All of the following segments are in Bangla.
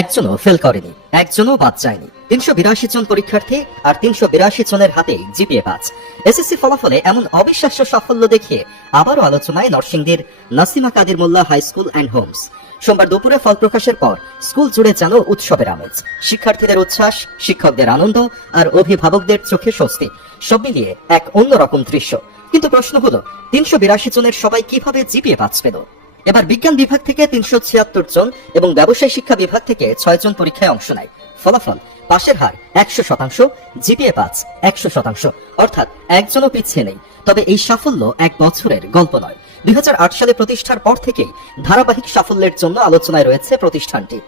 একজনও ফেল করেনি, একজনও বাদ যায়নি। ৩৮২ জন পরীক্ষার্থী আর ৩৮২ জনের হাতেই জিপিএ ৫। এসএসসি ফলাফলে এমন অবিশ্বাস্য সাফল্য দেখিয়ে আবারও আলোচনায় নরসিংদীর নাসিমা কাদির মোল্লা হাই স্কুল অ্যান্ড হোমস। সোমবার দুপুরে ফল প্রকাশের পর স্কুল জুড়ে যেন উৎসবের আমেজ। শিক্ষার্থীদের উচ্ছ্বাস, শিক্ষকদের আনন্দ আর অভিভাবকদের চোখে স্বস্তি, সব মিলিয়ে এক অন্যরকম দৃশ্য। কিন্তু প্রশ্ন হলো, ৩৮২ জনের সবাই কিভাবে জিপিএ ৫ পেল? এবার বিজ্ঞান বিভাগ থেকে ৩৭৬ জন এবং ব্যবসায় শিক্ষা বিভাগ থেকে ৬ জন পরীক্ষায় অংশ নেয়। ফলাফল পাশের হার ১০০%, জিপিএ ৫ ১০০%, অর্থাৎ একজনও পিছিয়ে নেই। তবে এই সাফল্য এক বছরের গল্প নয়। ২০০৮ সালে প্রতিষ্ঠার পর থেকেই ধারাবাহিক সাফল্যের জন্য আলোচনায় রয়েছে প্রতিষ্ঠানটি।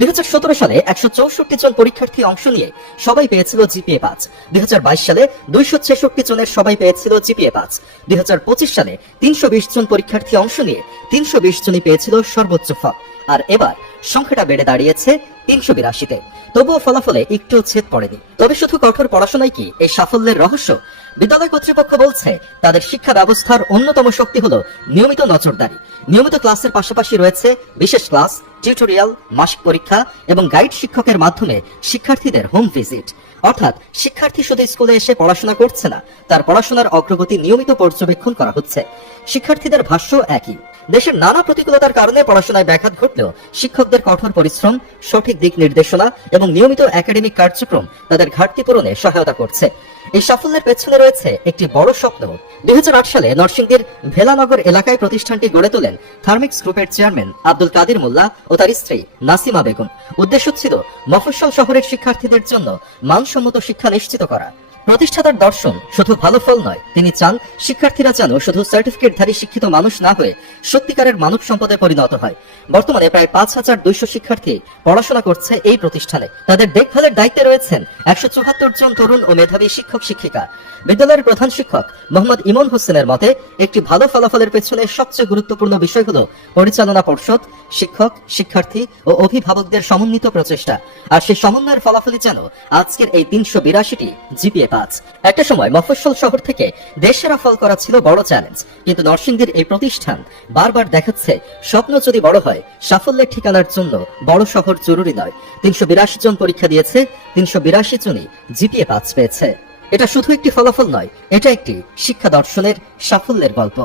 ২০১৭ সালে ১৬৪ জন পরীক্ষার্থী অংশ নিয়ে সবাই পেয়েছিল জিপিএ ৫। ২০২২ সালে ২৬৬ জনের সবাই পেয়েছিল জিপিএ ৫। ২০২৫ সালে ৩২০ জন পরীক্ষার্থী অংশ নিয়ে ৩২০ জনই পেয়েছিল সর্বোচ্চ ফল। আর এবার সংখ্যাটা বেড়ে দাঁড়িয়েছে ৩৮২-তে। তবুও ফলাফলে একটু ছেদ পড়েনি। তবে শুধু কঠোর পড়াশোনাই কি এই সাফল্যের রহস্য? বিদ্যালয় কর্তৃপক্ষ বলছে তাদের শিক্ষা ব্যবস্থার অন্যতম শক্তি হলো নিয়মিত নজরদারি। নিয়মিত ক্লাসের পাশাপাশি রয়েছে বিশেষ ক্লাস, টিউটোরিয়াল, মাসিক পরীক্ষা এবং গাইড শিক্ষকের মাধ্যমে শিক্ষার্থীদের হোম ভিজিট। অর্থাৎ শিক্ষার্থী শুধু স্কুলে এসে পড়াশোনা করছে না, তার পড়াশোনার অগ্রগতি নিয়মিত পর্যবেক্ষণ করা হচ্ছে। শিক্ষার্থীদের ভাষ্য একই, দেশের নানা প্রতিকূলতার কারণে পড়াশোনায় ব্যাঘাত ঘটলেও শিক্ষকদের কঠোর পরিশ্রম, সঠিক দিক নির্দেশনা এবং নিয়মিত একাডেমিক কার্যক্রম তাদের ঘাটতি পূরণে সহায়তা করছে। এই সাফল্যের পেছনে রয়েছে একটি বড় স্বপ্ন। ২০০৮ সালে নরসিংদীর ভেলানগর এলাকায় প্রতিষ্ঠানটি গড়ে তোলেন থার্মিক্স গ্রুপের চেয়ারম্যান আব্দুল কাদির মোল্লা ও তার স্ত্রী নাসিমা বেগম। উদ্দেশ্য ছিল মফস্বল শহরের শিক্ষার্থীদের জন্য মানসম্মত শিক্ষা নিশ্চিত করা। প্রতিষ্ঠাতার দর্শন শুধু ভালো ফল নয়, তিনি চান শিক্ষার্থীরা যেন শুধু সার্টিফিকেটধারী শিক্ষিত মানুষ না হয়ে সত্যিকারের মানব সম্পদে পরিণত হয়। বর্তমানে প্রায় ৫,২০০ শিক্ষার্থী পড়াশোনা করছে এই প্রতিষ্ঠানে। তাদের দেখভালের দায়িত্বে রয়েছেন ১৭৪ জন তরুণ ও মেধাবী শিক্ষক শিক্ষিকা। বিদ্যালয়ের প্রধান শিক্ষক মোহাম্মদ ইমন হোসেনের মতে, একটি ভালো ফলাফলের পেছনে সবচেয়ে গুরুত্বপূর্ণ বিষয় হলো পরিচালনা পর্ষদ, শিক্ষক, শিক্ষার্থী ও অভিভাবকদের সমন্বিত প্রচেষ্টা। আর সেই সমন্বয়ের ফলাফলই যেন আজকের এই ৩৮২টি জিপিএ ৫। একটা সময় মফস্বল শহর থেকে দেশসেরা ফল করা ছিল বড় চ্যালেঞ্জ, কিন্তু নরসিংদীর এই প্রতিষ্ঠান বারবার দেখাচ্ছে স্বপ্ন যদি বড় হয়, সাফল্যের ঠিকানার জন্য বড় শহর জরুরি নয়। ৩৮২ জন পরীক্ষা দিয়েছে, ৩৮২ জনই জিপিএ ৫ পেয়েছে। এটা শুধু একটি ফলাফল নয়, এটা একটি শিক্ষা দর্শনের সাফল্যের গল্প।